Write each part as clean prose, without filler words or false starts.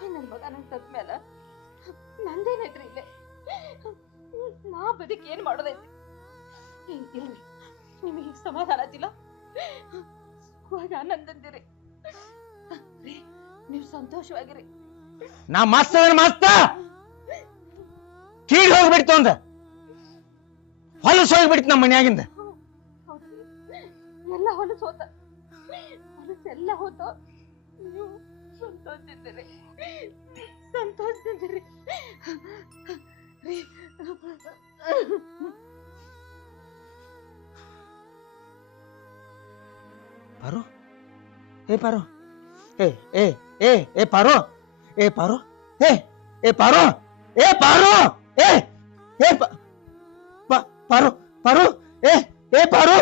ನನ್ನ ಮಗ ನಂಗೆ ಸತ್ಮೇಲೆ ನಂದೇನೈತ್ರಿ ಇಲ್ಲೇ ನಾ ಬದುಕಿ ಏನ್ ಮಾಡೋದೈತಿ? ಇಲ್ರಿ, ನಿಮಗೆ ಸಮಾಧಾನ ಆತಿಲ್ಲ? ಆನಂದಂದಿರಿ, ನೀವು ಸಂತೋಷವಾಗಿರಿ. ನಾ ಮಸ್ತ್ ಕೀಡ್ ಹೋಗ್ಬಿಡ್ತು ಅಂದ ಹೊಲಸು ಹೋಗ್ಬಿಡ್ತು ನಮ್ಮ ಮನ್ಯಾಗಿಂದ. ಎಲ್ಲ ಹೊಲಸೋತ, ಹೊಲಸೆಲ್ಲ ಹೋತ. ನೀವು ಸಂತೋಷದಿಂದಿರಿ. ಪಾರು, ಏ ಪಾರು, ಏ ಏ ಏ ಏ ಪಾರು, ಏ ಪಾರು, ಏ ಏ ಪಾರು, ಏ ಪಾರು, ಏ ಏ ಪಾರು, ಪಾರು, ಏ ಏ ಪಾರು.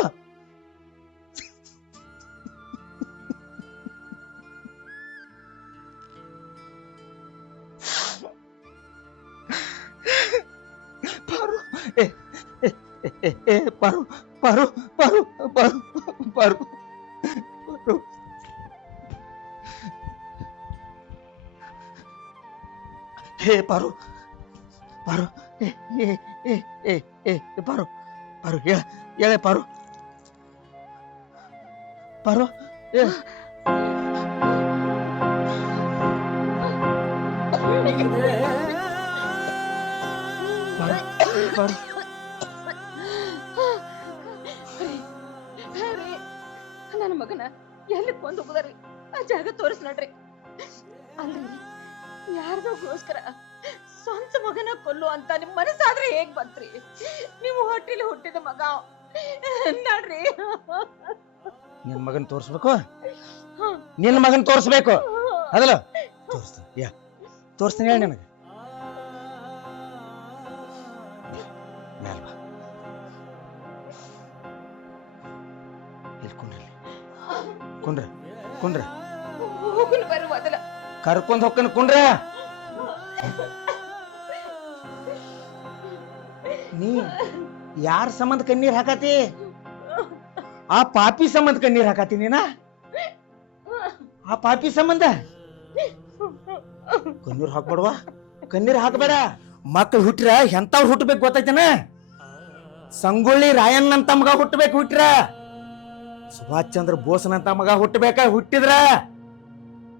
ಪಾರು, ಏ ಏ ಏ ಪಾರು, ಪಾರು, ಪಾರು, ಪಾರು, ಪಾರು, ಪಾರು. ಹೇ ಪಾರು, ಪಾರು, ಏ ಏ ಏ ಏ ಏ ಪಾರು, ಪಾರು, ಹೇಳೆ ಪಾರು, ಪಾರು, ಏ ಪಾರು. ನನ್ನ ಮಗನ ಎಲ್ಲಿ ಕೊಂದು ಹೋಗುದಾರಿ? ಆ ಜಾಗ ತೋರಿಸ್ ನಡ್ರಿ. ಅಲ್ರಿ, ಯಾರ್ದೋಗೋಸ್ಕರ ಸ್ವಂತ ಮಗನ ಕೊಲ್ಲು ಅಂತ ನಿಮ್ ಮನಸ್ಸಾದ್ರೆ ಹೇಗ್ ಬಂತ್ರಿ? ನೀವು ಹೊಟ್ಟಿಲಿ ಹುಟ್ಟಿದ ಮಗ ನಡ್ರಿ. ನಿನ್ ಮಗನ್ ತೋರ್ಸ್ಬೇಕು, ನಿನ್ ಮಗನ್ ತೋರ್ಸ್ಬೇಕು ಅದಲ್ಲ? ತೋರಿಸ್ತೀನಿ ಹೇಳಿ ನನಗೆ. ಕುಂಡ್ರ ಕುಂಡ್ರ ಹೋಗುನ್ ಬರುವ ಅದಲ್ಲ ಕರ್ಕೊಂಡ್ ಹೊಕ್ಕನ್ ಕುಂಡ್ರ. ನೀ ಯಾರ ಸಂಬಂಧ ಕಣ್ಣೀರ್ ಹಾಕತಿ? ಆ ಪಾಪಿ ಸಂಬಂಧ ಕಣ್ಣೀರ್ ಹಾಕತಿ ನೀನ? ಆ ಪಾಪಿ ಸಂಬಂಧ ಕಣ್ಣೀರ್ ಹಾಕ್ಬೇಡವಾ? ಕಣ್ಣೀರ್ ಹಾಕಬೇಡ. ಮಕ್ಕಳು ಹುಟ್ರ ಎಂತವ್ರು ಹುಟ್ಟಬೇಕು ಗೊತ್ತೈತೇನ? ಸಂಗೊಳ್ಳಿ ರಾಯಣ್ಣ ಅಂತ ಮಗ ಹುಟ್ಟಬೇಕು. ಹುಟ್ರ ಸುಭಾಷ್ ಚಂದ್ರ ಬೋಸ್ನಂತ ಮಗ ಹುಟ್ಟಬೇಕ. ಹುಟ್ಟಿದ್ರ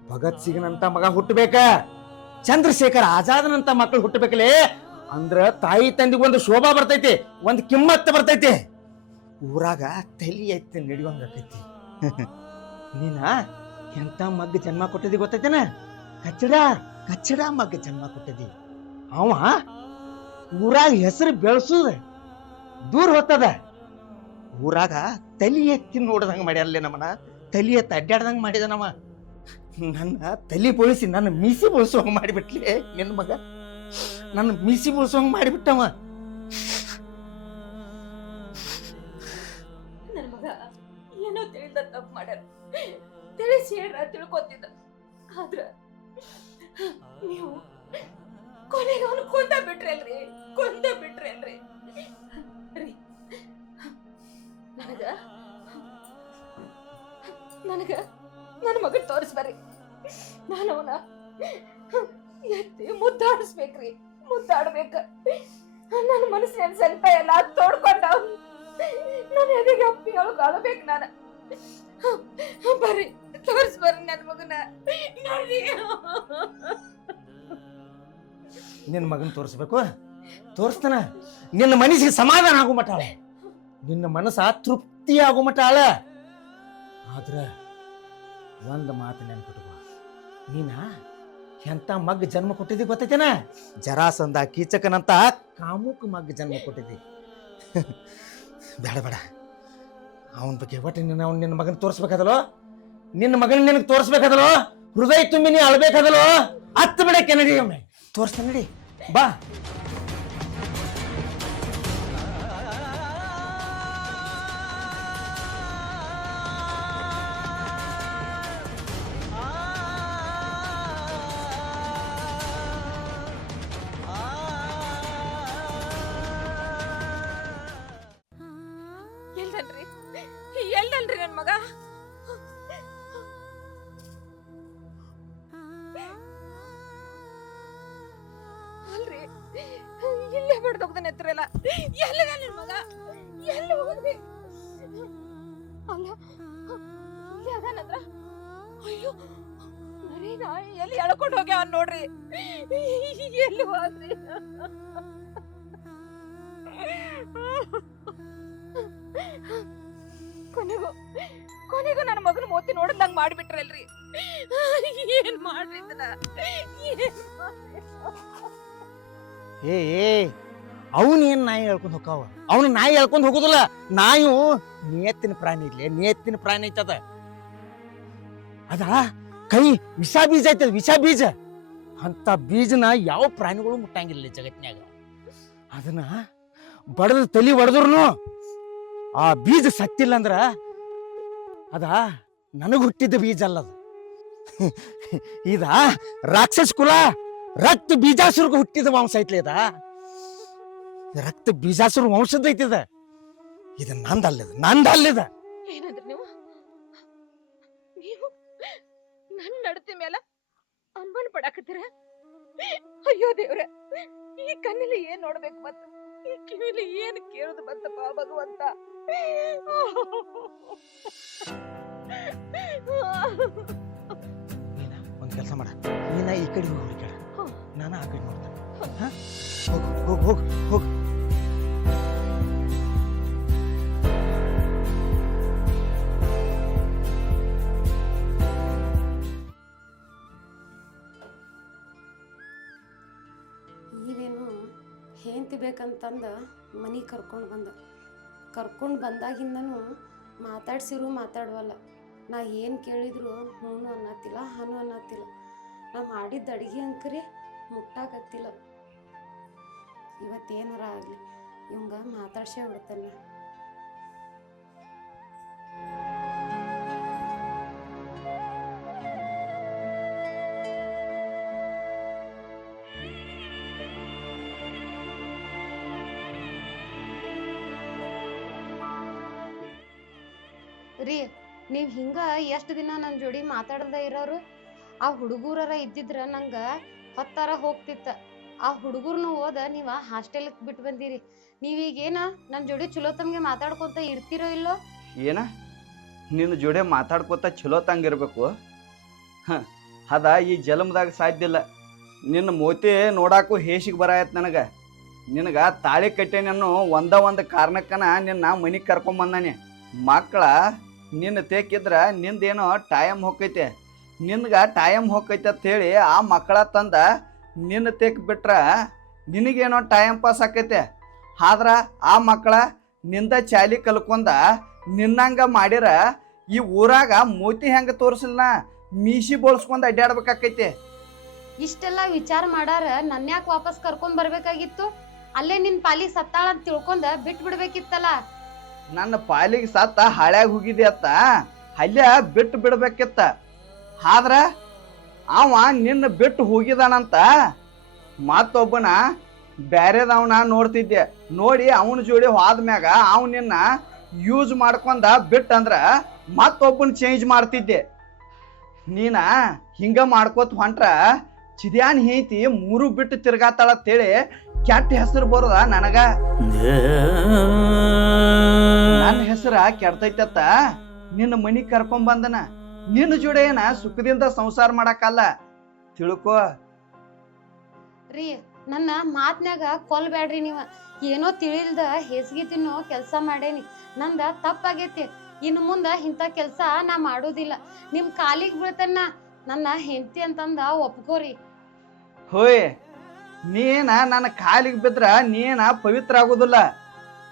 ಭಗತ್ ಸಿಂಗ್ನಂತ ಮಗ ಹುಟ್ಟಬೇಕ. ಚಂದ್ರಶೇಖರ್ ಆಜಾದ್ನಂತ ಮಕ್ಕಳು ಹುಟ್ಟಬೇಕಲೇ. ಅಂದ್ರ ತಾಯಿ ತಂದಿಗೆ ಒಂದು ಶೋಭಾ ಬರ್ತೈತಿ, ಒಂದು ಕಿಮ್ಮತ್ ಬರ್ತೈತಿ. ಊರಾಗ ತಲಿ ಐತಿ ನಡೆಯುವಂಗ ಆಕೈತಿ. ನೀನ ಎಂತ ಮಗ್ಗ ಜನ್ಮ ಕೊಟ್ಟಿದಿ ಗೊತ್ತೈತೇನ? ಕಚ್ಚಡ ಮಗ್ಗ ಜನ್ಮ ಕೊಟ್ಟಿದಿ. ಅವ ಊರಾಗ ಹೆಸರು ಬೆಳೆಸುದ ದೂರ ಹೊತ್ತದ. ಊರಾಗ ತಲಿ ಎತ್ತಿ ನೋಡ್ದಂಗ ಮಾಡ್ಯಾರಲ್ಲೇ ನಮ್ಮನ. ತಲಿ ಎತ್ತ ಅಡ್ಡಾಡ್ದಂಗ ಮಾಡಿದ ನಮ್ಮ. ನನ್ನ ತಲಿ ಬೋಳಿಸಿ ನನ್ನ ಮೀಸಿ ಬೋಳ್ಸುವಂಗ ಮಾಡಿಬಿಟ್ಲಿ ನಿನ್ನ ಮಗ. ನನ್ನ ಮೀಸಿ ಬೋಳ್ಸುವಂಗ ಮಾಡಿಬಿಟ್ಟವ. ನನ್ನ ಮಗ ಏನೋ ತಿಳಿದ ತಪ್ಪು ಮಾಡ್ಯಾರ. ತಿಳಿಸಿ ಹೇಳ್ರ ತಿಳ್ಕೊತಿದ್ದ. ಆದ್ರ ನೀವು ಕೊನೆಗೆ ಅವನು ಕೊಂದ ಬಿಟ್ರಲ್ರಿ. ನನಗ ನನ್ನ ಮಗನ್ ತೋರಿಸ್ಬರ್ರಿ. ನಾನು ಅವನ ಎತ್ತಿ ಮುದ್ದಾಡಿಸ್ಬೇಕ್ರಿ. ಮುದ್ದಾಡ್ಬೇಕ. ನನ್ನ ಮನಸ್ಸಿನ ಸಂತ ಎಲ್ಲ ತೋಡ್ಕೊಂಡ ನನ್ನ ಎದೆಗೆ ಅಪ್ಪಿ ಒಳಗೆ ಅಳಬೇಕು. ನಾನು ಬರ್ರಿ ತೋರಿಸ್ಬರ್ರಿ ನನ್ನ ಮಗನ. ನೋಡಿ, ನಿನ್ನ ಮಗನ್ ತೋರಿಸ್ಬೇಕು. ತೋರಿಸ್ತಾನ. ನಿನ್ನ ಮನಸ್ಸಿಗೆ ಸಮಾಧಾನ ಆಗೋ ಮಟ್ಟಾಳ, ನಿನ್ನ ಮನಸ್ಸ ತೃಪ್ತಿ ಆಗೋ ಮಟ್ಟಾಳ. ಆದ್ರ ಒಂದ್ ಮಾತು ನೆನ್ಪಿಟ್ಕೋ, ನೀನ ಎಂತ ಮಗ್ ಜನ್ಮ ಕೊಟ್ಟಿದ್ದಿ ಗೊತ್ತೈತೇನ? ಜರಾಸಂಧ ಕೀಚಕನಂತ ಕಾಮುಕ್ ಮಗ್ ಜನ್ಮ ಕೊಟ್ಟಿದ್ದಿ. ಬೇಡ ಬೇಡ, ಅವನ ಬಗ್ಗೆ ಒಟ್ಟು ನಿನ್ನ ಮಗನ್ ತೋರಿಸ್ಬೇಕಾದಲ್ಲೋ. ನಿನ್ನ ಮಗನ ನಿನಗೆ ತೋರಿಸ್ಬೇಕಾದಲ್ಲೋ. ಹೃದಯ ತುಂಬಿ ನೀ ಅಳ್ಬೇಕಾದಲ್ಲೋ. ಹತ್ತು ಬಿಡಕ್ಕೆ ನಡಿ, ಒಮ್ಮೆ ತೋರಿಸ್ತಾನೆ ನಡಿ. ಬಾ. ಮಗ ಅಲ್ರಿ ಇಲ್ಲೇ ಬಡ್ದೋಗ್ದಾನೆ ಎತ್ತರಲ್ಲ ಎಲ್ಲಿದ ನಿನ್ ಮಗ ಎಲ್ಲಿ ಹೋಗ್ರಿ ಅಲ್ಲ ಇಲ್ಲಿ ಅದಾನಂದ್ರ ಅಯ್ಯೋ ಮರಿ ನಾಯಿ ಎಲ್ಲಿ ಎಳ್ಕೊಂಡು ಹೋಗ್ಯಾವ ನೋಡ್ರಿ ಎಲ್ಲಿ ಹೋದ್ರಿ ಕೊನೆಗೂ ನನ್ನ ಮಗನ ಮೋತಿ ನೋಡಿದಂಗ್ ಮಾಡ್ಬಿಟ್ರಲ್ರಿ ಏನ್ ಮಾಡ್ರಿ ಇದನ್ನ ಅವನೇನ್ ನಾಯಿ ಹೇಳ್ಕೊಂಡ್ ಹೋಗ್ತಾವ ಅವನು ನಾಯಿ ಹೇಳ್ಕೊಂಡ್ ಹೋಗುದಿಲ್ಲ ನಾಯು ನಿಯತ್ತಿನ ಪ್ರಾಣಿ ಇರ್ಲಿ ನಿಯತ್ತಿನ ಪ್ರಾಣಿ ಐತದ ಅದ ಕೈ ವಿಷ ಬೀಜ ಐತದ ವಿಷ ಬೀಜ ಅಂತ ಬೀಜನ ಯಾವ ಪ್ರಾಣಿಗಳು ಮುಟ್ಟಂಗಿಲ್ಲ ಜಗತ್ನ್ಯಾಗ ಅದನ್ನ ಬಡದ ತಲಿ ಹೊಡೆದ್ರು ಆ ಬೀಜ ಸತ್ತಿಲ್ಲ ಅಂದ್ರ ಅದ ನನಗ್ ಹುಟ್ಟಿದ ಬೀಜ ಅಲ್ಲದ ಇದ ರಾಕ್ಷಸ ಕುಲ ರಕ್ತ ಬೀಜಾಸುರ್ಗ ಹುಟ್ಟಿದ ವಂಶ ಐತ್ಲಿ ಅದ ರಕ್ತ ಬೀಜಾಸುರ ವಂಶದ ಐತಿದ ಇದು ನಂದಲ್ಲದ ಏನಂದ್ರಿ ನೀವು ನೀವು ನನ್ನ ನಡತೆ ಮೇಲ ಅನುಮಾನ ಪಡಾಕತ್ತೀರ ಅಯ್ಯೋ ದೇವ್ರ ಈ ಕಣ್ಣಲ್ಲಿ ಏನ್ ನೋಡ್ಬೇಕು ಮತ್ತ ಈ ಕಿವಿಲಿ ಏನ್ ಕೇಳೋದು ಬಂತಪ್ಪ ಭಗವಂತ ಒಂದ್ ಕೆಲಸ ಮಾಡ ನೀನ ಈ ಕಡೆ ಹೋಗಿ ನಾನು ಆ ಕಡೆ ನೋಡ್ತೇನೆ ಹೋಗು ಹೋಗು ಹೋಗು ಈಗೇನು ಹೆಂಡತಿ ಬೇಕಂತಂದ ಮನೆಗೆ ಕರ್ಕೊಂಡು ಬಂದಾಗಿಂದನೂ ಮಾತಾಡ್ವಲ್ಲ ನಾ ಏನು ಕೇಳಿದ್ರು ಹ್ಞೂ ಅನ್ನತ್ತಿಲ್ಲ ಹಾನು ಅನ್ನತ್ತಿಲ್ಲ ನಾ ಮಾಡಿದ್ದ ಅಡುಗೆ ಅಂಕರಿ ಮುಟ್ಟಾಕತ್ತಿಲ್ಲ ಇವತ್ತೇನಾರ ಆಗಲಿ ಇವಂಗ ಮಾತಾಡ್ಸೇ ಬಿಡ್ತಾನೆ ರೀ ನೀವು ಹಿಂಗ ಎಷ್ಟು ದಿನ ನನ್ನ ಜೋಡಿ ಮಾತಾಡದ ಇರೋರು ಆ ಹುಡುಗರರ ಇದ್ದಿದ್ರ ನಂಗೆ ಹೊತ್ತಾರ ಹೋಗ್ತಿತ್ತ ಆ ಹುಡುಗರ್ನು ಓದ ನೀವ ಹಾಸ್ಟೆಲ್ಗೆ ಬಿಟ್ಟು ಬಂದಿರಿ ನೀವೀಗೇನ ನನ್ನ ಜೋಡಿ ಚಲೋ ತಮ್ಗೆ ಮಾತಾಡ್ಕೊತ ಇರ್ತಿರೋ ಇಲ್ಲೋ ಏನ ನಿನ್ನ ಜೋಡಿ ಮಾತಾಡ್ಕೊತ ಚಲೋ ತಂಗಿರ್ಬೇಕು ಅದ ಈ ಜನ್ಮದಾಗ ಸಾಧ್ಯ ಇಲ್ಲ ನಿನ್ನ ಮೋತಿ ನೋಡಾಕು ಹೇಸಿಗೆ ಬರಾಯತ್ ನನಗೆ ನಿನಗೆ ತಾಳಿ ಕಟ್ಟೇನನ್ನು ಒಂದು ಕಾರಣಕ್ಕನ ನಿನ್ನ ಮನೆಗೆ ಕರ್ಕೊಂಬಂದಾನೆ ಮಕ್ಕಳ ನಿನ್ನ ತೇಕಿದ್ರ ನಿಂದೇನೋ ಟೈಮ್ ಹೋಗೈತೆ ನಿನ್ಗೆ ಟೈಮ್ ಹೋಗೈತೆ ಅಂತ ಹೇಳಿ ಆ ಮಕ್ಕಳ ತಂದ ನಿನ್ನ ತೆಕ್ ಬಿಟ್ರ ನಿನಗೇನೋ ಟೈಮ್ ಪಾಸ್ ಆಕೈತೆ ಆದ್ರೆ ಆ ಮಕ್ಕಳ ನಿಂದ ಚಾಲಿ ಕಲ್ಕೊಂಡ ನಿನ್ನಂಗ ಮಾಡಿರ ಈ ಊರಾಗ ಮೋತಿ ಹೆಂಗೆ ತೋರಿಸಲ್ಲ ಮೀಸಿ ಬೋಳ್ಸ್ಕೊಂಡ್ ಅಡ್ಡಾಡ್ಬೇಕಾಕೈತೆ ಇಷ್ಟೆಲ್ಲ ವಿಚಾರ ಮಾಡಾರ ನನ್ನ ಯಾಕೆ ವಾಪಸ್ ಕರ್ಕೊಂಡ್ ಬರ್ಬೇಕಾಗಿತ್ತು ಅಲ್ಲೇ ನಿನ್ ಪಾಲಿಗೆ ಸತ್ತಾಳ ಅಂತ ತಿಳ್ಕೊಂಡ ಬಿಟ್ಟು ಬಿಡ್ಬೇಕಿತ್ತಲ್ಲ ನನ್ನ ಪಾಲಿಗೆ ಸತ್ತ ಹಳ್ಯಾಗ ಹೋಗಿದ್ದೆ ಅತ್ತ ಅಲ್ಲೇ ಬಿಟ್ಟು ಬಿಡ್ಬೇಕಿತ್ತ ಆದ್ರ ಅವ ನಿನ್ನ ಬಿಟ್ಟು ಹೋಗಿದಾನಂತ ಮತ್ತೊಬ್ಬನ ಬ್ಯಾರೆದವನ ನೋಡ್ತಿದ್ದೆ ನೋಡಿ ಅವನ ಜೋಡಿ ಹೋದ್ಮ್ಯಾಗ ಅವ್ ನಿನ್ನ ಯೂಸ್ ಮಾಡ್ಕೊಂಡ ಬಿಟ್ಟಂದ್ರ ಮತ್ತೊಬ್ಬನ ಚೇಂಜ್ ಮಾಡ್ತಿದ್ದೆ ನೀನ ಹಿಂಗ ಮಾಡ್ಕೋತ ಹೊಂಟ್ರ ಚಿದ್ಯಾನ್ ಹೇಂತಿ ಮೂರು ಬಿಟ್ಟು ತಿರ್ಗಾತಾಳ ಅಂತೇಳಿ ಕೆಟ್ಟ ಹೆಸರು ಬರೋದ ನನಗ ನನ್ನ ಹೆಸರ ಕೆಡ್ತೈತತ್ತ ನಿನ್ನ ಮನಿ ಕರ್ಕೊಂಡ್ ಬಂದನ ನಿನ್ನ ಜೋಡಿ ಏನ ಸುಖದಿಂದ ಸಂಸಾರ ಮಾಡಕ್ಕಲ್ಲ ತಿಳ್ಕೋ ರೀ ನನ್ನ ಮಾತ್ನ್ಯಾಗ ಕೊಲ್ಬ್ಯಾಡ್ರಿ ನೀವ ಏನೋ ತಿಳಿಲ್ದ ಹೇಸಿಗೆ ತಿನ್ನೋ ಕೆಲ್ಸ ಮಾಡೇನಿ ನಂದ ತಪ್ಪಾಗೈತಿ ಇನ್ನು ಮುಂದ ಇಂಥ ಕೆಲ್ಸ ನಾ ಮಾಡೋದಿಲ್ಲ ನಿಮ್ ಕಾಲಿಗೆ ಬೀಳ್ತನ್ನ ನನ್ನ ಹೆಂಡತಿ ಅಂತಂದ ಒಪ್ಕೋರಿ ಹೋಯ್ ನೀನ ನನ್ನ ಕಾಲಿಗೆ ಬಿದ್ರ ನೀನ ಪವಿತ್ರ ಆಗೋದಿಲ್ಲ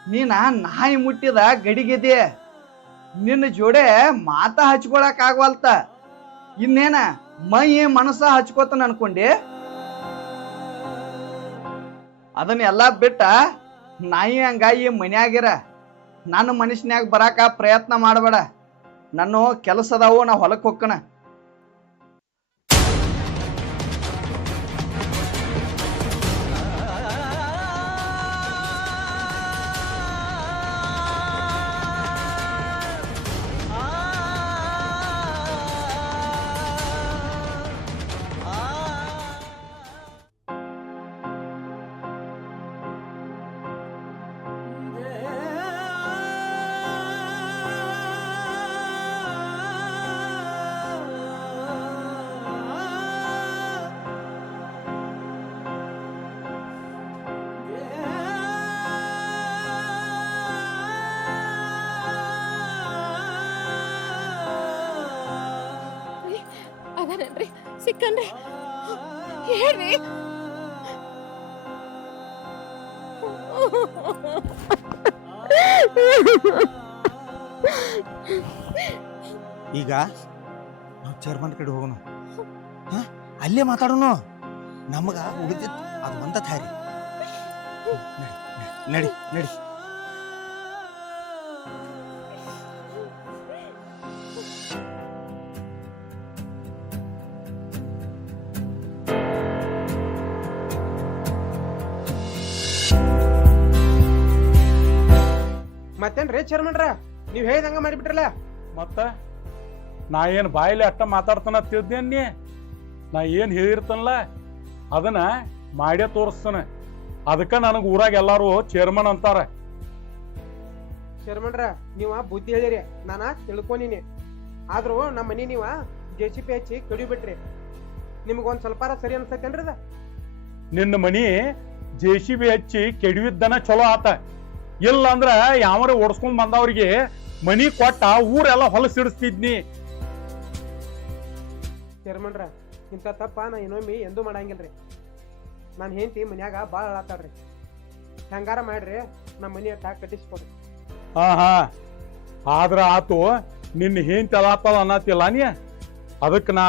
ನೀನ ನಾಯಿ ಮುಟ್ಟಿದ ಗಡಿಗೆದೆ ನಿನ್ನ ಜೋಡೆ ಮಾತಾ ಹಚ್ಕೊಳಕ್ ಆಗವಲ್ತ ಇನ್ನೇನ ಮೈ ಮನಸ್ಸ ಹಚ್ಕೋತನ ಅನ್ಕೊಂಡಿ ಅದನ್ನೆಲ್ಲ ಬಿಟ್ಟ ನಾಯಿ ಹಂಗಾಗಿ ಮನ್ಯಾಗಿರ ನನ್ನ ಮನುಷ್ಯನ್ಯಾಗ ಬರಾಕ ಪ್ರಯತ್ನ ಮಾಡಬೇಡ ನನ್ನ ಕೆಲಸದಾವು ನಾ ಹೊಲಕ್ಕೆ ಹೋಗ್ಕನ ಯಾಕಂದ್ರೆ ಹೇಳ್ರಿ. ಈಗ ನಾವು ಚೇರ್ಮನ್ ಕಡೆ ಹೋಗೋಣ, ಅಲ್ಲೇ ಮಾತಾಡೋಣ. ನಮಗ ಉಳಿದಿತ್ತು ಅದು ಒಂದ ಥಾರಿ. ನಡಿ ನಡಿ. ಮತ್ತೇನ್ರಿ ಚೇರ್ಮನ್ರ ನೀವ್ ಹೇಳ್ದಂಗ ಮಾಡಿಬಿಟ್ರಲ್ಲ. ಮತ್ತ ನಾ ಏನ್ ಬಾಯಿಲಿ ಅಟ್ಟ ಮಾತಾಡ್ತಾನ ತಿಳ್ದೇನಿ. ನಾ ಏನ್ ಹೇಳಿರ್ತಾನಲ್ಲ ಅದನ್ನ ಮಾಡ್ಯ ತೋರಿಸ್ತಾನೆ. ಅದಕ್ಕ ನನಗ ಊರಾಗ ಎಲ್ಲಾರು ಚೇರ್ಮನ್ ಅಂತಾರ. ಚೇರ್ಮನ್ರ ನೀವ ಬುದ್ಧಿ ಹೇಳಿರಿ, ನಾನ ತಿಳ್ಕೊಂಡಿನಿ. ಆದ್ರೂ ನಮ್ಮ ಮನಿ ನೀವ JCB ಹಚ್ಚಿ ಕಡಿಬಿಟ್ರಿ. ನಿಮ್ಗೊಂದ್ ಸ್ವಲ್ಪಾರ ಸರಿ ಅನ್ಸತ್ತೇನ್ರಿ ಅದ? ನಿನ್ನ ಮನಿ JCB ಹಚ್ಚಿ ಕೆಡವಿದ್ದನ ಚಲೋ ಆತ. ಇಲ್ಲ ಅಂದ್ರ ಯಾವರ ಓಡಿಸ್ಕೊಂಡ್ ಬಂದವ್ರಿಗೆ ಮನಿ ಕೊಟ್ಟ ಊರೆಲ್ಲ ಹೊಲಸಿಡಿಸ್ತಿದ್ನಿ. ಚೇರ್ಮನ್ರ ಇಂಥ ತಪ್ಪ ನಾ ಇನ್ನೊಮ್ಮೆ ಎಂದೂ ಮಾಡಂಗಿಲ್ರಿ. ನಾನು ಹೆಂಡತಿ ಮನ್ಯಾಗ ಭಾಳ ಅಳಾತಾಳ್ರಿ. ಹೆಂಗಾರ ಮಾಡ್ರಿ ನಮ್ಮ ಮನಿ ಅಟ್ಟ ಕಟ್ಟಿಸ್ಕೊಡ್ರಿ. ಹಾ ಆದ್ರ ಆತು, ನಿನ್ನ ಹೆಂಡತಿ ಅಲಾತದ ಅನ್ನತಿಲ್ಲ ನೀ. ಅದಕ್ಕೆ ನಾ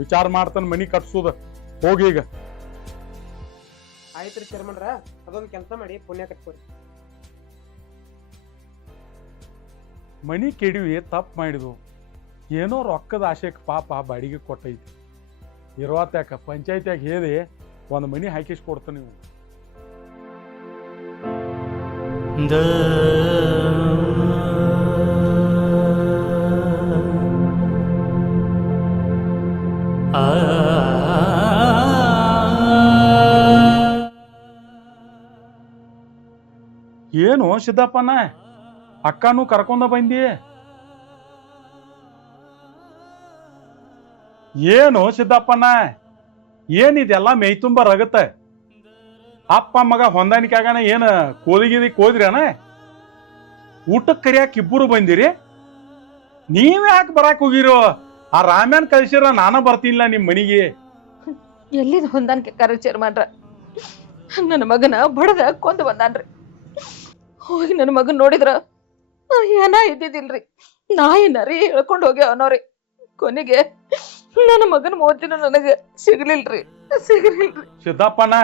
ವಿಚಾರ ಮಾಡ್ತಾನ ಮನಿ ಕಟ್ಸುದ. ಹೋಗೀಗ. ಆಯ್ತ್ರಿ ಚೇರ್ಮನ್ರ, ಅದೊಂದು ಕೆಲಸ ಮಾಡಿ ಪುಣ್ಯ ಕಟ್ಕೊರಿ. ಮನಿ ಕೆಡವಿ ತಪ್ಪು ಮಾಡಿದ್ವು. ಏನೋ ರೊಕ್ಕದ ಆಶೆಕ್ ಪಾಪ ಬಾಡಿಗೆ ಕೊಟ್ಟೈತಿ. ಇರುವತ್ಯಾಕ ಪಂಚಾಯತ್ಯಾಗ ಹೇಳಿ ಒಂದು ಮನಿ ಹಾಕಿಸ್ ಕೊಡ್ತಾನೆ ನೀವು. ಏನು ಸಿದ್ದಪ್ಪನ ಅಕ್ಕನೂ ಕರ್ಕೊಂಡ ಬಂದಿ? ಏನು ಸಿದ್ದಪ್ಪನ ಏನಿದೆಲ್ಲ ಮೈ ತುಂಬ ರಗತ್ತ? ಅಪ್ಪ ಮಗ ಹೊಂದಾಣಿಕೆ ಆಗಾನ ಏನ ಕೋದಿಗಿದಿ ಕೋದ್ರನ? ಊಟಕ್ಕೆ ಕರಿಯಾಕ ಇಬ್ಬರು ಬಂದಿರಿ? ನೀವ್ ಯಾಕೆ ಬರಾಕ್ ಹೋಗಿರೋ? ಆ ರಾಮ್ಯಾನ್ ಕಳ್ಸಿರ ನಾನ ಬರ್ತಿಲ್ಲ ನಿಮ್ ಮನಿಗೆ. ಎಲ್ಲಿದ್ ಹೊಂದಾಣಿಕೆ ಕಾರ ಚೇರ್ಮನ್ರ? ನನ್ನ ಮಗನ ಬಡದ ಕೊಂದು ಬಂದಾನ್ರಿ. ಹೋಗಿ ನನ್ನ ಮಗನ್ ನೋಡಿದ್ರ ಏನ ಇದ್ದಿದ್ದಿಲ್ರಿ, ನಾಯಿ ನರಿ ಹೇಳ್ಕೊಂಡ್ ಹೋಗಿ ಅವನವ್ರಿ. ಕೊನೆಗೆ ನನ್ನ ಮಗನ ಮೋತಿನ ನನಗ ಸಿಗ್ಲಿಲ್ರಿ. ಸಿದ್ದಪ್ಪನ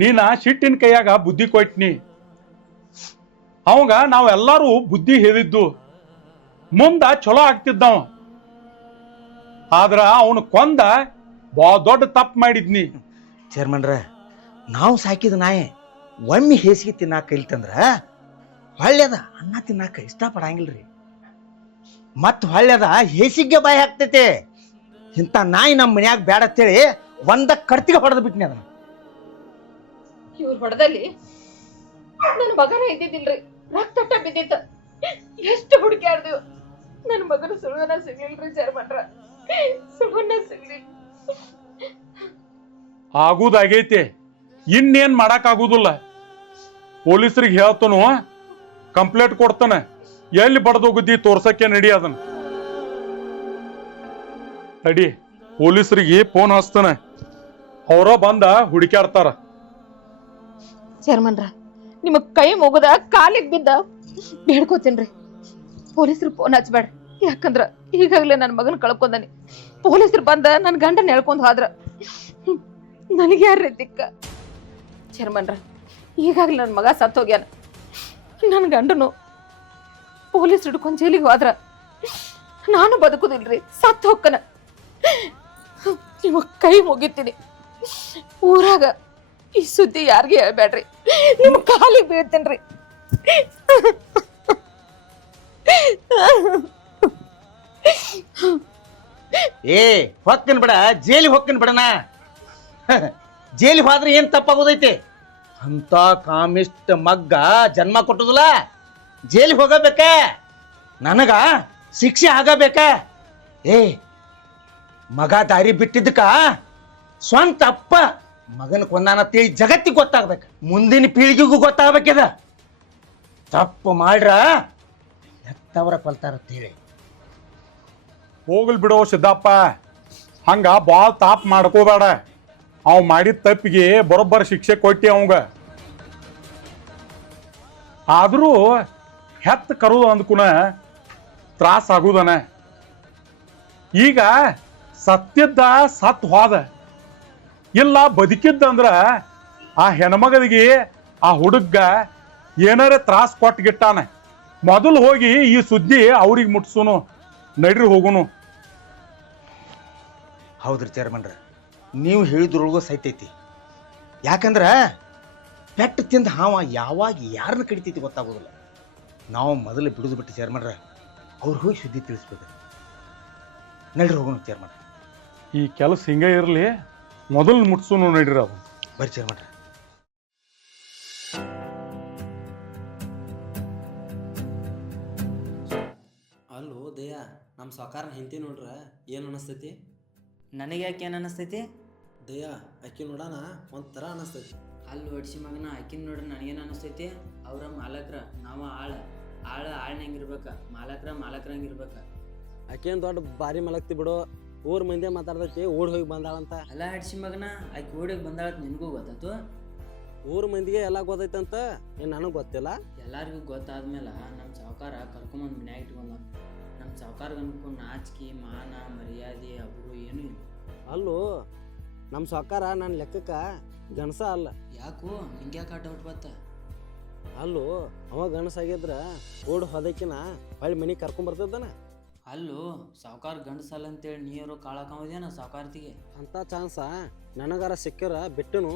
ನೀನ ಸಿಟ್ಟಿನ ಕೈಯಾಗ ಬುದ್ಧಿ ಕೊಟ್ನಿ. ಅವಂಗ ನಾವೆಲ್ಲಾರು ಬುದ್ಧಿ ಹೇಳಿದ್ದು ಮುಂದ ಚಲೋ ಆಗ್ತಿದ್ದವ. ಆದ್ರ ಅವನು ಕೊಂದ ಬಾ ದೊಡ್ಡ ತಪ್ಪು ಮಾಡಿದ್ನಿ. ಚೇರ್ಮನ್ರ, ನಾವು ಸಾಕಿದ ನಾಯಿ ಒಮ್ಮೆ ಹೇಸಿಗೆ ತಿನ್ನಾಕ ಕೈಲ್ತಂದ್ರ ಹೊಳ್ಳೆದ ಅನ್ನ ತಿನ್ನಾಕ ಇಷ್ಟಪಡಂಗಿಲ್ರಿ. ಮತ್ ಹೊಳ್ಳೆದ ಹೇಸಿಗೆ ಬಾಯಿ ಹಾಕ್ತೈತೆ. ಇಂಥ ನಾಯಿ ನಮ್ಮ ಮನ್ಯಾಗ ಬೇಡ ಅಂತೇಳಿ ಒಂದ ಕರ್ತಿಗೆ ಹೊಡೆದ್ ಬಿಟ್ನಿ ಅದನ್ನ. ಇವ್ರ ಹೊಡೆದಲ್ಲಿ ನನ್ನ ಮಗನ ಇದ್ದಿದ್ದಿಲ್ರಿ, ರಕ್ತ ಬಿದ್ದಿತ್ತ. ಎಷ್ಟು ಹುಡುಕ್ಯಾಡ್ದೇವ್, ನನ್ನ ಮಗನ ಸುಳ್ವನ ಸಿಗ್ಲಿಲ್ರಿ ಚೇರ್ಮನ್ರ, ಸುಮ್ಮನ ಸಿಗ್ಲಿ. ಆಗುದಾಗೈತಿ, ಇನ್ನೇನ್ ಮಾಡಕ್ ಆಗುದಿಲ್ಲ. ಪೊಲೀಸರಿಗೆ ಹೇಳ್ತಾನು, ಕಂಪ್ಲೇಂಟ್ ಕೊಡ್ತಾನ. ಎಲ್ಲಿ ಬಡ್ದೋಗುದ್ದಿ ತೋರ್ಸಕ್ಕೆ ನಡಿ ಅದನ್ನ. ನಡಿ, ಪೊಲೀಸರಿಗೆ ಫೋನ್ ಹಚ್ತಾನ, ಅವರ ಬಂದ ಹುಡುಕ್ಯಾಡ್ತಾರ. ಚೇರ್ಮನ್ರ, ನಿಮಗ್ ಕೈ ಮುಗದ ಕಾಲಿಗೆ ಬಿದ್ದ ಬೇಡ್ಕೋತೀನ್ರಿ, ಪೊಲೀಸರು ಫೋನ್ ಹಚ್ಬೇಡ್ರಿ. ಯಾಕಂದ್ರ ಈಗಾಗ್ಲೇ ನನ್ನ ಮಗನ ಕಳ್ಕೊಂಡನಿ. ಪೊಲೀಸರು ಬಂದ ನನ್ನ ಗಂಡನ ಹೇಳ್ಕೊಂಡ್ ಹೋದ್ರ ನನಗೆ ಯಾರ್ರಿ ದಿಕ್ಕ? ಚೇರ್ಮನ್ರ, ಈಗಾಗ್ಲೇ ನನ್ನ ಮಗ ಸತ್ ಹೋಗ್ಯಾನ. ನನ್ನ ಗಂಡನು ಪೊಲೀಸ್ ಹಿಡ್ಕೊಂಡ್ ಜೈಲಿಗೆ ಹೋದ್ರ ನಾನು ಬದುಕುದಿಲ್ರಿ, ಸತ್ ಹೋಗ್ಕನ. ನಿಮಗ್ ಕೈ ಮುಗಿತೀನಿ, ಊರಾಗ ಈ ಸುದ್ದಿ ಯಾರಿಗೆ ಹೇಳ್ಬೇಡ್ರಿ. ನಿಮ್ ಕಾಲಿಗೆ ಬೀಳ್ತೇನ್ರಿ. ಏ ಹೊಕ್ಕನ್ ಬಿಡ, ಜೈಲಿಗೆ ಹೊಕ್ಕನ್ ಬಿಡಣ. ಜೈಲಿಗೆ ಹೋದ್ರೆ ಏನ್ ತಪ್ಪಾಗೋದೈತಿ? ಅಂತ ಕಾಮಿಸ್ಟ್ ಮಗ್ಗ ಜನ್ಮ ಕೊಟ್ಟದಲ್ಲ, ಜೈಲಿಗೆ ಹೋಗಬೇಕ. ನನಗ ಶಿಕ್ಷೆ ಆಗಬೇಕ. ಏ ಮಗ ದಾರಿ ಬಿಟ್ಟಿದ್ದಕ್ಕ ಸ್ವಂತ ಅಪ್ಪ ಮಗನ ಕೊಂದಾನ ತಿಳಿ ಜಗತ್ತಿಗೆ ಗೊತ್ತಾಗ್ಬೇಕ, ಮುಂದಿನ ಪೀಳಿಗೆಗೂ ಗೊತ್ತಾಗ್ಬೇಕಿದ. ತಪ್ಪು ಮಾಡ್ರ ಎತ್ತವರ ಕೊಲ್ತಾರ ತಿಳಿ. ಹೋಗ್ಲಿ ಬಿಡೋ ಸಿದ್ದಪ್ಪ, ಹಂಗ ಭಾಳ ತಾಪ್ ಮಾಡ್ಕೋಬೇಡ. ಅವ್ ಮಾಡಿದ ತಪ್ಪಿಗೆ ಬರೋಬ್ಬರ ಶಿಕ್ಷೆ ಕೊಟ್ಟಿ ಅವಂಗ. ಆದ್ರೂ ಹೆತ್ತ ಕರುದು ಅಂದ್ಕುನ ತ್ರಾಸ ಆಗುದನ. ಈಗ ಸತ್ತಿದ್ದ ಸತ್ ಹೋದ, ಇಲ್ಲ ಬದುಕಿದ್ದಂದ್ರ ಆ ಹೆಣ್ಮಗದಿಗೆ ಆ ಹುಡುಗ ಏನಾರ ತ್ರಾಸ ಕೊಟ್ಟಿಗಿಟ್ಟಾನ. ಮೊದಲು ಹೋಗಿ ಈ ಸುದ್ದಿ ಅವ್ರಿಗೆ ಮುಟ್ಸುನು, ನಡ್ರಿ ಹೋಗುನು. ಹೌದ್ರಿ ಚೇರ್ಮನ್ರ, ನೀವು ಹೇಳಿದ್ರೊಳಗೂ ಸೈತೈತಿ. ಯಾಕಂದ್ರ ಪೆಟ್ಟು ತಿಂದ ಹಾವ ಯಾವಾಗ ಯಾರನ್ನ ಕಡಿತೈತಿ ಗೊತ್ತಾಗೋದಿಲ್ಲ. ನಾವು ಮೊದಲು ಬಿಡುದು ಬಿಟ್ಟು ಚೇರ್ಮನ್ರ ಅವ್ರು ಹೋಗಿ ಸುದ್ದಿ ತಿಳಿಸ್ಬೇಕು. ನಡ್ರಿ ಹೋಗೋಣ ಚೇರ್ಮನ್. ಈ ಕೆಲಸ ಹಿಂಗ ಇರ್ಲಿ, ಮೊದಲು ಮುಟ್ಸುನು ನಡ್ರಿ. ಅದು ಬರ್ರಿ ಚೇರ್ಮನ್ರ. ಅಲ್ಲೋ ದಯ, ನಮ್ಮ ಸಾಕಾರನ ಹೆಂಡತಿ ನೋಡ್ರ ಏನು ಅನಿಸ್ತೈತಿ? ನನಗೆ ಯಾಕೆ ಏನು ಅನ್ನಿಸ್ತೈತಿ? ದಯ ಅಕ್ಕಿ ನೋಡೋಣ ಒಂಥರ ಅನಿಸ್ತೈತಿ. ಅಲ್ಲಿ ಹೊಡ್ಸಿ ಮಗನ ಆಕಿನ ನೋಡ್ರಿ ನನಗೇನು ಅನ್ನಿಸ್ತೈತಿ? ಅವ್ರ ಮಾಲಕ್ರ, ನಾವು ಆಳ್ನಂಗಿರ್ಬೇಕ, ಮಾಲಕ್ರಂಗಿರ್ಬೇಕ. ಅಕ್ಕೇನು ದೊಡ್ಡ ಭಾರಿ ಮಲಗ್ತಿ ಬಿಡು, ಊರ್ ಮಂದಿ ಮಾತಾಡ್ತೈತಿ ಓಡ್ ಹೋಗಿ ಬಂದಾಳಂತ. ಅಲ್ಲ ಹಡ್ಸಿ ಮಗನ, ಆಕಿ ಓಡಿಗೆ ಬಂದಾಳತ್ ನಿನಗೂ ಗೊತ್ತಾತು? ಊರ್ ಮಂದಿಗೆ ಎಲ್ಲ ಗೊತ್ತೈತಂತ, ಏನು ನನಗೆ ಗೊತ್ತಿಲ್ಲ. ಎಲ್ಲರಿಗೂ ಗೊತ್ತಾದ್ಮೇಲೆ ನಮ್ಮ ಸಾವುಕಾರ ಕರ್ಕೊಂಬಂದು ಮನ್ಯಾಗ ಇಟ್ಕೊಂಡ. ನಮ್ಮ ಸಾವುಕಾರ್ಗೆ ಅನ್ಕೊಂಡು ನಾಚಿಕೆ ಮಾನ ಮರ್ಯಾದೆ ಅವರು ಏನೂ ಇಲ್ಲ. ಅಲ್ಲೂ ನಮ್ಮ ಸಾಕಾರ ನನ್ನ ಲೆಕ್ಕಕ್ಕ ಗಣಸ ಅಲ್ಲ. ಯಾಕೋ ನಿಂಗ್ಯಾಕೆ ಆಟ ಹೊಟ್ಬತ್ತ? ಅಲ್ಲೂ ಅವ ಗಣಸಾಗಿದ್ರ ಓಡ್ ಹೋದಕ್ಕಿನ ಹೊಳ್ಳಿ ಮನೆಗೆ ಕರ್ಕೊಂಬರ್ತಿದ್ದಾನ. ಅಲ್ಲೂ ಸಾವುಕಾರ ಗಂಡಸಲ್ಲ ಅಂತೇಳಿ ನೀರು ಕಾಳಕಾವದೇನ ಸಾವುಕಾರ್ತಿಗೆ? ಅಂಥ ಚಾನ್ಸ ನನಗಾರ ಸಿಕ್ಕರ ಬಿಟ್ಟನು.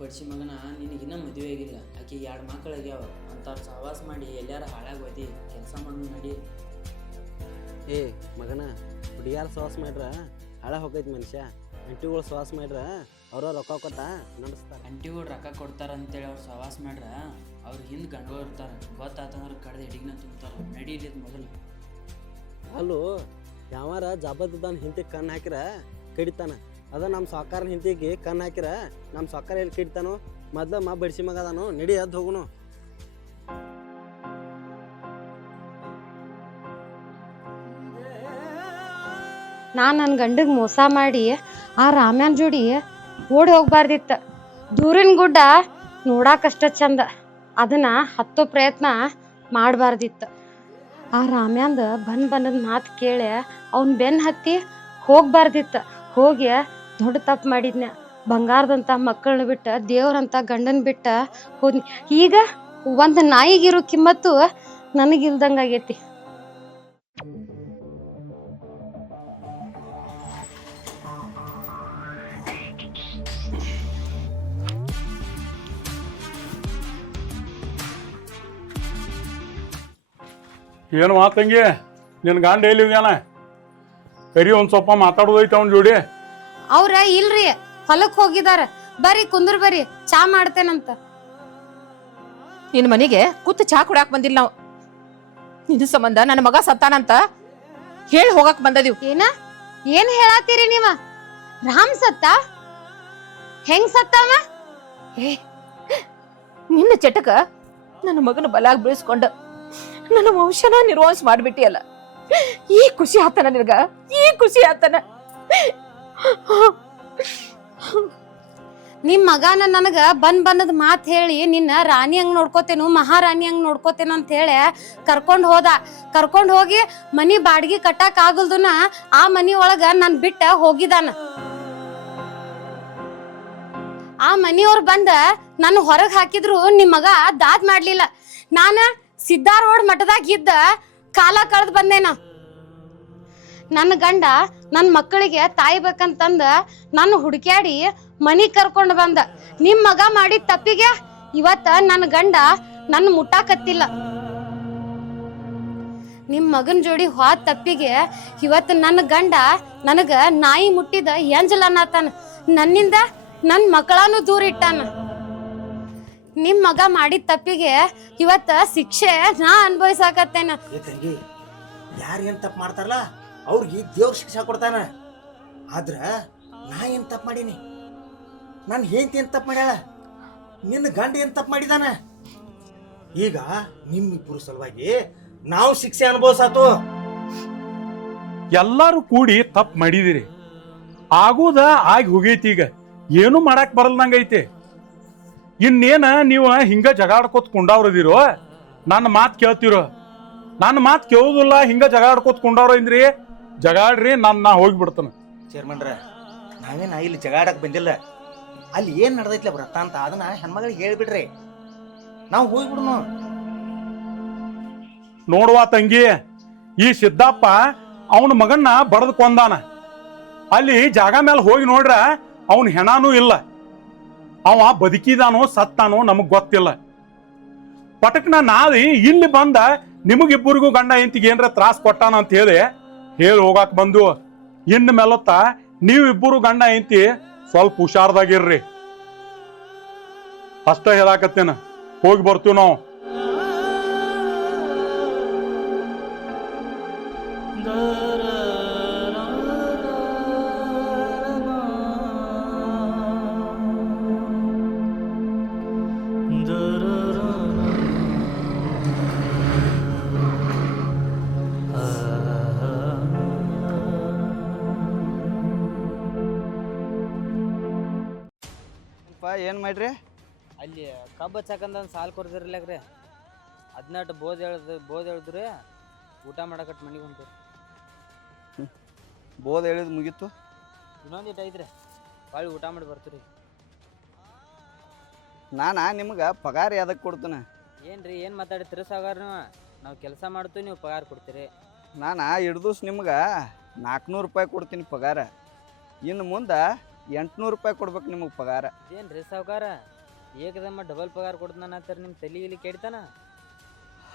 ಬಡ್ಸಿ ಮಗನ, ನಿನಗಿನ್ನ ಮದುವೆ ಆಗಿಲ್ಲ, ಆಕೆ 2 ಮಕ್ಕಳು ಆಗ್ಯಾವ. ಅಂಥವ್ರು ಸಹವಾಸ ಮಾಡಿ ಎಲ್ಲಾರ ಹಾಳಾಗಿ ಹೋದಿ, ಕೆಲಸ ಮಾಡಿ ನಡಿ. ಏ ಮಗನ, ಹುಡುಗಿಯಾರ ಸವಾಸ ಮಾಡ್ರ ಹಾಳ ಹೋಗೈತಿ ಮನುಷ್ಯ. ಅಂಟಿಗಳು ಸವಾಸ ಮಾಡ್ರ ಅವ್ರ ರೊಕ್ಕ ಕೊಟ್ಟ ನಡೆಸ್ತಾರೆ. ಅಂಟಿಗಳು ರೊಕ್ಕ ಕೊಡ್ತಾರ ಅಂತೇಳಿ ಅವ್ರು ಸಹವಾಸ ಮಾಡ್ರ ಅವ್ರ ಹಿಂದೆ ಗಂಡಗಳು ಇರ್ತಾರ. ಗೊತ್ತಾತಂದ್ರೆ ಕಡ್ದು ಹಿಡಿಗಿನ ತುಂಬ್ತಾರ. ನಡೀಲಿದ್ ಮೊದಲು. ಅಲ್ಲೂ ಯಾವಾರ ಜಬದ್ದಾನ ಹಿಂತಿ ಕಣ್ಣು ಹಾಕಿರ ಕಡಿತಾನ. ಅದ ನಮ್ಮ ಸಾಕಾರನ ಹಿಂತಿಗೆ ಕಣ್ಣು ಹಾಕಿರ ನಮ್ಮ ಸಾಕಾರ ಎಲ್ಲಿ ಕಡಿತಾನೋ? ಮೊದ್ಲ ಬಡಿಸಿ ಮಗ ಅದಾನು, ನಡಿ ಅದ್ ಹೋಗುನು. ನಾನು ನನ್ನ ಗಂಡಿಗೆ ಮೋಸ ಮಾಡಿ ಆ ರಾಮ್ಯಾನ್ ಜೋಡಿ ಓಡಿ ಹೋಗ್ಬಾರ್ದಿತ್ತ. ದೂರಿನ ಗುಡ್ಡ ನೋಡಾಕಷ್ಟ ಚಂದ, ಅದನ್ನ ಹತ್ತೋ ಪ್ರಯತ್ನ ಮಾಡಬಾರ್ದಿತ್ತು. ಆ ರಾಮ್ಯಾಂದ ಬಂದದ ಮಾತು ಕೇಳಿ ಅವ್ನ ಬೆನ್ನು ಹತ್ತಿ ಹೋಗ್ಬಾರ್ದಿತ್ತು. ಹೋಗಿ ದೊಡ್ಡ ತಪ್ಪು ಮಾಡಿದ್ನ. ಬಂಗಾರದಂಥ ಮಕ್ಕಳನ್ನ ಬಿಟ್ಟ, ದೇವ್ರಂಥ ಗಂಡನ ಬಿಟ್ಟ ಹೋದ್ನಿ. ಈಗ ಒಂದು ನಾಯಿಗಿರೋ ಕಿಮ್ಮತ್ತು ನನಗಿಲ್ದಂಗಾಗೈತಿ. ಏನು ಮಾತಂಗಿ, ನಿನ್ನ ಗಂಡ ಎಲ್ಲಿ ಹೋಗ್ಯಾನ? ಕರಿ ಒಂದು ಸ್ವಲ್ಪ ಮಾತಾಡೋದೈತೆ ಅವನ ಜೋಡಿ. ಅವ್ರ ಇಲ್ರಿ, ಹೊಲಕ್ ಹೋಗಿದಾರ. ಬರ್ರಿ ಕುಂದ್ರ ಬರ್ರಿ, ಚಾ ಮಾಡ್ತೇನಂತ. ನಿನ್ನ ಮನೆಗೆ ಕೂತು ಚಾ ಕುಡಾಕ್ ಬಂದಿಲ್ಲ ನಾವು. ನಿನ್ನ ಸಂಬಂಧ ನನ್ನ ಮಗ ಸತ್ತಾನಂತ ಹೇಳಿ ಹೋಗಕ್ ಬಂದದೀವ್. ಏನ್ ಹೇಳಾತೀರಿ ನೀವ? ರಾಮ್ ಸತ್ತ? ಹೆಂಗ್ ಸತ್ತವ? ನಿನ್ನ ಚಟಕ ನನ್ನ ಮಗನ ಬಲಾಗ ಬೀಳಿಸ್ಕೊಂಡ ನನ್ನ ವಂಶನ ನಿರ್ವಾಂಸ ಮಾಡ್ಬಿಟ್ಟಿಯಲ್ಲ. ಈ ಖುಷಿ ಆತನ ನಿನಗ? ಈ ಖುಷಿ ಆತನ? ನಿಮ್ ಮಗನ ನನಗ ಬಂದದ ಮಾತ್ ಹೇಳಿ ನಿನ್ನ ರಾಣಿ ಹಂಗ್ ನೋಡ್ಕೋತೇನು, ಮಹಾರಾಣಿ ಹಂಗ್ ನೋಡ್ಕೋತೇನು ಅಂತ ಹೇಳಿ ಕರ್ಕೊಂಡ್ ಹೋಗಿ ಮನಿ ಬಾಡ್ಗಿ ಕಟ್ಟಾಕ್ ಆಗಲ್ದುನ ಆ ಮನಿ ಒಳಗ ನನ್ ಬಿಟ್ಟ ಹೋಗಿದಾನ. ಆ ಮನಿಯವ್ರು ಬಂದ ನನ್ನ ಹೊರಗ್ ಹಾಕಿದ್ರು ನಿಮ್ ಮಗ ದಾದ್ ಮಾಡ್ಲಿಲ್ಲ. ನಾನ ಸಿದ್ದಾರೋಡ್ ಮಠದಾಗ ಇದ್ದ ಕಾಲ ಕಳೆದ್ ಬಂದೇನ. ನನ್ನ ಗಂಡ ನನ್ನ ಮಕ್ಕಳಿಗೆ ತಾಯಿ ಬೇಕಂತಂದ ನನ್ನ ಹುಡುಕ್ಯಾಡಿ ಮನಿ ಕರ್ಕೊಂಡ್ ಬಂದ. ನಿಮ್ ಮಗ ಮಾಡಿದ ತಪ್ಪಿಗೆ ಇವತ್ತ ನನ್ನ ಗಂಡ ನನ್ನ ಮುಟ್ಟಾಕತ್ತಿಲ್ಲ. ನಿಮ್ ಮಗನ್ ಜೋಡಿ ಹೋದ ತಪ್ಪಿಗೆ ಇವತ್ತು ನನ್ನ ಗಂಡ ನನಗ ನಾಯಿ ಮುಟ್ಟಿದ ಎಂಜಲ್ ಅನ್ನತಾನ. ನನ್ನಿಂದ ನನ್ನ ಮಕ್ಕಳನ್ನು ದೂರ ಇಟ್ಟಾನ. ನಿಮ್ ಮಗ ಮಾಡಿದ ತಪ್ಪಿಗೆ ಇವತ್ತ ಶಿಕ್ಷೆ ನಾ ಅನುಭವಿಸಾಕತ್ತೇನ. ಯಾರು ಏನ್ ತಪ್ಪು ಮಾಡ್ತಾರಲ್ಲ ಅವ್ರಿಗೆ ದೇವ್ರ ಶಿಕ್ಷೆ ಕೊಡ್ತಾನ. ಆದ್ರ ನಾ ಏನ್ ತಪ್ಪು ಮಾಡೀನಿ? ನಾನು ಹೆಂಡತಿ ಏನ್ ತಪ್ಪು ಮಾಡ್ಯಾಳ? ನಿನ್ನ ಗಂಡ ಏನ್ ತಪ್ಪು ಮಾಡಿದಾನ? ಈಗ ನಿಮ್ಮಿಬ್ಬರು ಸಲುವಾಗಿ ನಾವು ಶಿಕ್ಷೆ ಅನುಭವಿಸಾತು. ಎಲ್ಲಾರು ಕೂಡಿ ತಪ್ಪು ಮಾಡಿದಿರಿ. ಆಗುದ ಆಗಿ ಹೋಗೈತಿ. ಈಗ ಏನು ಮಾಡಕ್ ಬರಲ್ದಂಗೈತಿ. ಇನ್ನೇನ ನೀವು ಹಿಂಗ ಜಗಾಡ್ಕೋತ ಕುಂಡವ್ರದಿರೋ, ನನ್ನ ಮಾತು ಕೇಳ್ತಿರೋ. ನನ್ನ ಮಾತು ಕೇಳುದಿಲ್ಲ, ಹಿಂಗ ಜಗಾಡ್ಕೋತ ಕುಂಡವ್ರ ಇಂದ್ರಿ, ಜಗಾಡ್ರಿ, ನಾ ಹೋಗಿಬಿಡ್ತಾನ. ಚೇರ್ಮನ್ರ, ನಾವೇನ ಇಲ್ಲಿ ಜಗಾಡಕ್ ಬಂದಿಲ್ಲ. ಅಲ್ಲಿ ಏನ್ ನಡೆದೈತ್ಲ ವ್ರತ ಅಂತ ಅದನ್ನ ಹೆಣ್ಮಗಳಿಗೆ ಹೇಳ್ಬಿಡ್ರಿ, ನಾವು ಹೋಗ್ಬಿಡ್ನು. ನೋಡುವ ತಂಗಿ, ಈ ಸಿದ್ದಪ್ಪ ಅವನ ಮಗನ್ನ ಬಡದ್ ಕೊಂದಾನ. ಅಲ್ಲಿ ಜಾಗ ಮೇಲೆ ಹೋಗಿ ನೋಡ್ರ ಅವನ ಹೆಣನೂ ಇಲ್ಲ. ಅವ ಬದುಕಿದಾನೋ ಸತ್ತಾನೋ ನಮಗ್ ಗೊತ್ತಿಲ್ಲ. ಪಟಕ್ನ ನಾದಿ ಇಲ್ಲಿ ಬಂದ ನಿಮಗಿಬ್ಬರಿಗೂ ಗಂಡ ಹೆಂಡತಿಗೆ ಏನ್ರ ತ್ರಾಸ್ ಕೊಟ್ಟಾನ ಅಂತ ಹೇಳಿ ಹೋಗಾಕ್ ಬಂದು. ಇನ್ ಮೇಲತ್ತ ನೀವಿಬ್ಬರು ಗಂಡ ಹೆಂಡತಿ ಸ್ವಲ್ಪ ಹುಷಾರ್ದಾಗಿರ್ರಿ ಅಷ್ಟ ಹೇಳಾಕತ್ತೇನ. ಹೋಗಿ ಬರ್ತೀವಿ ನಾವು. ಏನ್ ಮಾಡ್ರಿ? ಅಲ್ಲಿ ಕಬ್ಬು ಹಚ್ಚಾಕಂದ ಒಂದು ಸಾಲು ಕೊಡ್ದಿರ್ಲಾಗ್ರಿ, ಹದಿನೆಂಟು ಬೋದ್ ಹೇಳಿದ್ರಿ, ಊಟ ಮಾಡಕಟ್ಟು ಮನೆಗೆ ಹೊಂಟಿರಿ. ಬೋದ್ ಹೇಳಿದ್ ಮುಗೀತು. ಇನ್ನೊಂದಿಟ್ಟು ಐತ್ರಿ, ಹೊಳ್ಳಿ ಊಟ ಮಾಡಿ ಬರ್ತೀರಿ. ನಾನಾ ನಿಮ್ಗೆ ಪಗಾರ ಯಾವ್ದಕ್ಕೆ ಕೊಡ್ತೇನೆ? ಏನ್ರಿ ಏನು ಮಾತಾಡ್ತೀರಿ ಸಾವ್ಕಾರ? ನಾವು ಕೆಲಸ ಮಾಡ್ತೀವಿ, ನೀವು ಪಗಾರ ಕೊಡ್ತೀರಿ. ನಾನು ಹಿಡ್ದೂಸ್ ನಿಮ್ಗೆ 400 ರೂಪಾಯಿ ಕೊಡ್ತೀನಿ ಪಗಾರ. ಇನ್ನು ಮುಂದೆ 800 ರೂಪಾಯಿ ಕೊಡ್ಬೇಕು ನಿಮಗೆ ಪಗಾರ. ಏನ್ರಿ ಸಾವ್ಕಾರ, ಏಕದಮ್ಮ ಡಬಲ್ ಪಗಾರ ಕೊಡ್ತಾನ ನಿಮ್ಮ ತಲೆ ಇಲ್ಲಿ ಕೆಡ್ತಾನ?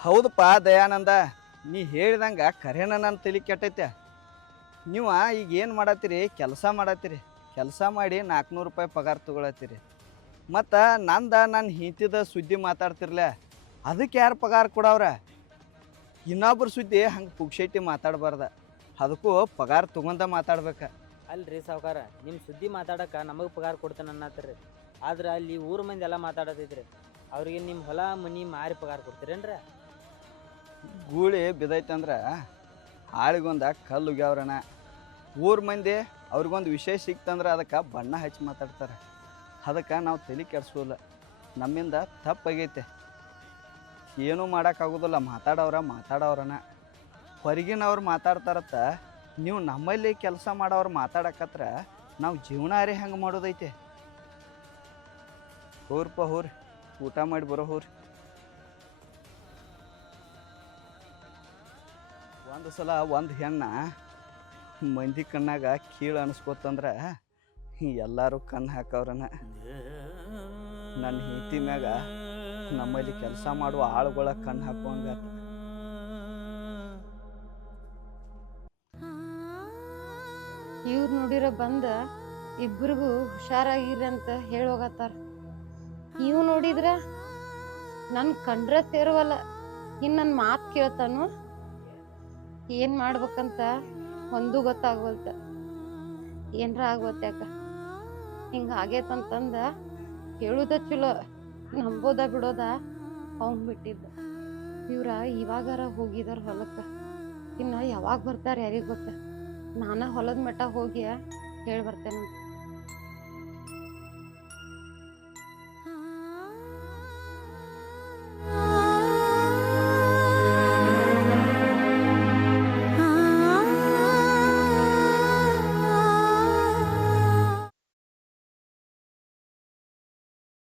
ಹೌದಪ್ಪ ದಯಾನಂದ, ನೀ ಹೇಳಿದಂಗೆ ಕರೆನ ನನ್ನ ತಲೆ ಕೆಟ್ಟೈತೆ. ನೀವು ಈಗ ಏನು ಮಾಡತ್ತೀರಿ? ಕೆಲಸ ಮಾಡತ್ತೀರಿ. ಕೆಲಸ ಮಾಡಿ 400 ರೂಪಾಯಿ ಪಗಾರ ತೊಗೊಳತ್ತೀರಿ. ಮತ್ತು ನಾನು ಹಿಂತಿದ ಸುದ್ದಿ ಮಾತಾಡ್ತಿರ್ಲ, ಅದಕ್ಕೆ ಯಾರು ಪಗಾರ ಕೊಡವ್ರ? ಇನ್ನೊಬ್ರ ಸುದ್ದಿ ಹಂಗೆ ಪುಕ್ಷೈತಿ ಮಾತಾಡಬಾರ್ದ, ಅದಕ್ಕೂ ಪಗಾರ ತೊಗೊಂಡ ಮಾತಾಡ್ಬೇಕು. ಅಲ್ರಿ ಸಾವ್ಕಾರ, ನಿಮ್ಮ ಸುದ್ದಿ ಮಾತಾಡಕ್ಕೆ ನಮಗೆ ಪಗಾರ ಕೊಡ್ತಾನೆ ಅನ್ನತ್ತೀರಿ, ಆದ್ರೆ ಅಲ್ಲಿ ಊರ ಮಂದಿ ಎಲ್ಲ ಮಾತಾಡತೈತ್ರಿ. ಅವ್ರಿಗೆ ನಿಮ್ಮ ಹೊಲ ಮನಿ ಮಾರಿ ಪಗಾರ ಕೊಡ್ತೀರೇನ್ರಿ? ಗೂಳಿ ಬಿದ್ದೈತಂದ್ರೆ ಆಳಿಗೊಂದು ಕಲ್ಲು ಉಗ್ಯಾವ್ರಣ. ಊರ ಮಂದಿ ಅವ್ರಿಗೊಂದು ವಿಷಯ ಸಿಕ್ತಂದ್ರೆ ಅದಕ್ಕೆ ಬಣ್ಣ ಹಚ್ಚಿ ಮಾತಾಡ್ತಾರೆ. ಅದಕ್ಕೆ ನಾವು ತಲೆ ಕೆಡಿಸೋಲ್ಲ. ನಮ್ಮಿಂದ ತಪ್ಪಾಗೈತೆ, ಏನೂ ಮಾಡೋಕ್ಕಾಗೋದಿಲ್ಲ. ಮಾತಾಡೋರನ ಹೊರಗಿನವ್ರು ಮಾತಾಡ್ತಾರತ್ತ, ನೀವು ನಮ್ಮಲ್ಲಿ ಕೆಲಸ ಮಾಡೋರು ಮಾತಾಡಕತ್ರ ನಾವು ಜೀವನಾರಿ ಹೆಂಗೆ ಮಾಡೋದೈತೆ? ಹೋರ್ಪ ಹೋರಿ, ಊಟ ಮಾಡಿ ಬರೋ ಹೋರಿ. ಒಂದು ಸಲ ಒಂದು ಹೆಣ್ಣ ಮಂದಿ ಕಣ್ಣಾಗ ಕೀಳು ಅನಿಸ್ಕೋತಂದ್ರೆ ಎಲ್ಲರೂ ಕಣ್ಣು ಹಾಕವ್ರನ. ನನ್ನ ಹೆಂಡತಿ ಮ್ಯಾಗ ನಮ್ಮಲ್ಲಿ ಕೆಲಸ ಮಾಡುವ ಆಳುಗಳ ಕಣ್ಣು ಹಾಕುವಂಗಾತ. ಇವ್ರು ನೋಡಿರ ಬಂದ ಇಬ್ಬರಿಗೂ ಹುಷಾರಾಗಿರಿ ಅಂತ ಹೇಳೋಗತ್ತಾರ. ಇವ್ ನೋಡಿದ್ರ ನನ್ ಕಂಡ್ರ ಸೇರುವಲ್ಲ, ಇನ್ ನನ್ನ ಮಾತು ಕೇಳ್ತಾನು. ಏನ್ ಮಾಡ್ಬೇಕಂತ ಒಂದು ಗೊತ್ತಾಗ್ವಲ್ತ. ಏನ್ರ ಆಗ್ವತ್ಯಾಕ ಹಿಂಗ ಆಗೇತಂತಂದ ಹೇಳುದ ಚಲೋ, ನಂಬೋದ ಬಿಡೋದ ಅವಂಗ್ ಬಿಟ್ಟಿದ್ದ. ಇವ್ರ ಇವಾಗಾರ ಹೋಗಿದಾರ ಹೊಲಕ್ಕ, ಇನ್ನ ಯಾವಾಗ ಬರ್ತಾರ ಯಾರಿಗ್ ಗೊತ್ತ. ನಾನ ಹೊಲದ ಮಟ್ಟ ಹೋಗಿ ಹೇಳಿ ಬರ್ತೇನೆ.